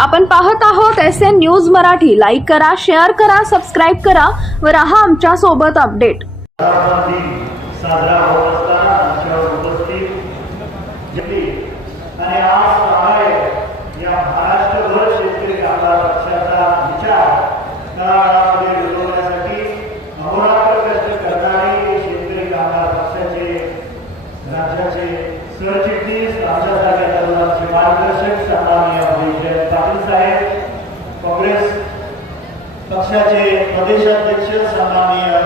आपण पाहत आहोत SN न्यूज मराठी। लाईक करा, शेअर करा, सबस्क्राईब करा व रहा आमच्या सोबत अपडेट। साजरा होत असताना आमच्यावर उपस्थित जिल्हे आणि आज आहे या महाराष्ट्रभर शेतकरी कामगार पक्षाचा विचार काळामध्ये रुजवण्यासाठी अहोरात्र कष्ट करणारे शेतकरी कामगार पक्षाचे राज्याचे सरचिटणीस आमच्या जागेच्या तरुणांचे मार्गदर्शक सन्माननीय अभिजित पाटील साहेब, काँग्रेस पक्षाचे प्रदेशाध्यक्ष सन्माननीय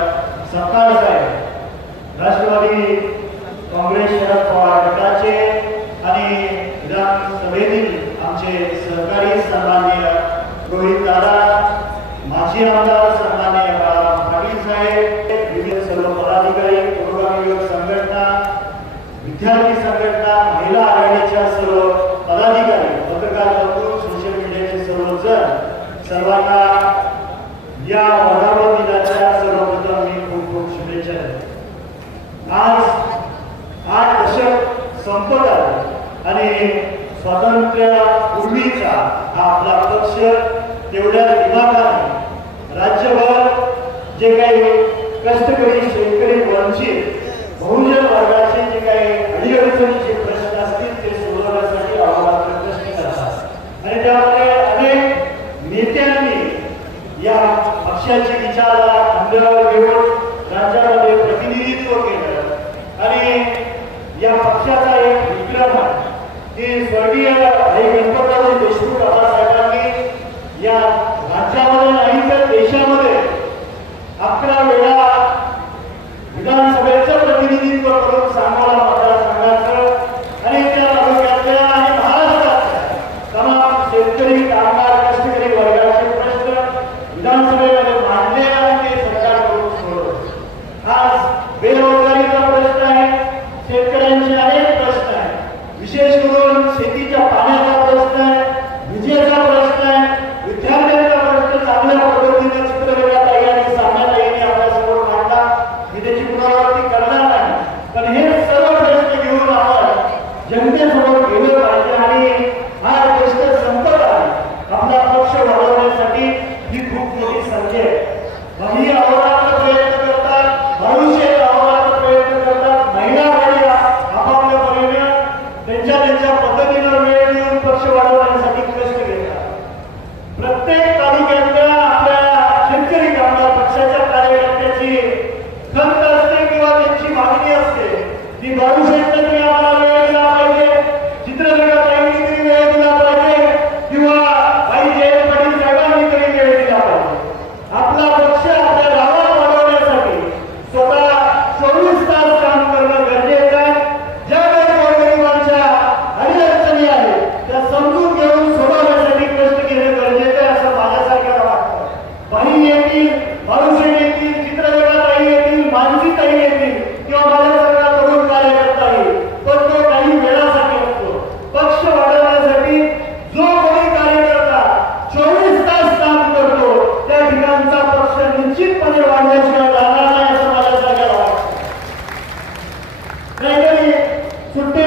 सपकाळ साहेब, राष्ट्रवादी काँग्रेस शरद पवार गटाचे आणि विधानसभेतील आमचे सहकारी सन्माननीय रोहित दादा, माजी आमदार सन्माननीय बाळाराम पाटील साहेब, विविध सर्व पदाधिकारी, पुरोगामी युवक संघटना, विद्यार्थी संघटना, महिला आघाडीच्या सर्व पदाधिकारी, पत्रकार बंधू, सोशल मीडियाचे सर्वजण, सर्वांना या वडावत दिनाच्या सर्वप्रथम मी खूप खूप शुभेच्छा देतो। आज 8 दशक संपत आले आणि स्वातंत्र्यापूर्वीचा हा आपला पक्ष तेवढ्या दिमागाने राज्यभर जे काही कष्टकरी, शेतकरी, वंचित, बहुजन वर्गाचे जे काही अडीअडचणीचे प्रश्न असतील ते सोडवण्यासाठी अहोरात्र कष्ट करतात आणि त्यामुळे अनेक नेत्यांनी या पक्षाचे विचाराला खांद्यावर घेऊन राज्यामध्ये प्रतिनिधित्व केलं आणि या पक्षाचा एक विक्रम आहे की स्वर्गीय गणपतराव देशमुख बाबासाहेबांनी या राज्यामध्ये नाही तर देशामध्ये 11 वेळा विधानसभेचं प्रतिनिधित्व करून सांगोला मतदारसंघाचं आणि त्या तालुक्यातल्या आणि महाराष्ट्रातल्या तमाम शेतकरी, कामगार, कष्टकरी वर्गाचे प्रश्न विधानसभेमध्ये मांडले आणि ते सरकारकडून सोडवले। आज बेरोजगारीचा प्रश्न आहे, शेतकऱ्यांचे अनेक प्रश्न आहेत, विशेष करून शेतीच्या पाण्याचा प्रश्न आहे, विजेचा प्रश्न आहे, विद्यार्थ्यांचा प्रश्न चांगल्या पद्धतीने चित्रलेखाताई आणि सामनाताईंनी आपल्यासमोर मांडला। मी त्याची पुनरावृत्ती करणार नाही, पण हे सर्व प्रश्न घेऊन आपण जनतेसमोर गेलं पाहिजे आणि हा प्रश्न संपत आहे आपला पक्ष वाढवण्यासाठी ही खूप मोठी संधी आहे। महिला अहोरात्र प्रयत्न करतात, भविष्य अहोरात्र प्रयत्न करतात, महिला आघाडी आपापल्या परीने त्यांच्या पद्धतीनं वेळ देऊन पक्ष वाढवण्यासाठी कष्ट घेतात। प्रत्येक तालुक्यातल्या आपल्या शेतकरी कामगार पक्षाच्या कार्यकर्त्याची खंत असते किंवा त्यांची मागणी असते ती भविष्यात तरी आम्हाला वेळ दिला पाहिजे, चित्रलेखाताईंनी तरी वेळ दिला पाहिजे किंवा भाई जयंत पाटील साहेबांनी तरी वेळ दिला पाहिजे। आपला पक्ष आपल्या गावात वाढवण्यासाठी स्वतः 24 तास काम करणं गरजेचं आहे। ज्या काही गोरगरिबांच्या अडीअडचणी आहेत त्या समजून घेऊन सोडवण्यासाठी कष्ट घेणं गरजेचं आहे असं माझ्यासारख्याला वाटतं। भाई येतील, भाऊसाहेब येतील, चित्रलेखाताई येतील, मानसीताई येतील किंवा माझ्यासारखा तरुण कार्यकर्ता येईल, पण तो काही वेळासाठी असतो। पक्ष वाढवण्यासाठी जो कोणी कार्यकर्ता 24 तास काम करतो त्या ठिकाणचा पक्ष निश्चितपणे वाढल्याशिवाय राहणार नाही असं मला सांगायला वाटतं। नाहीतरी सुट्टे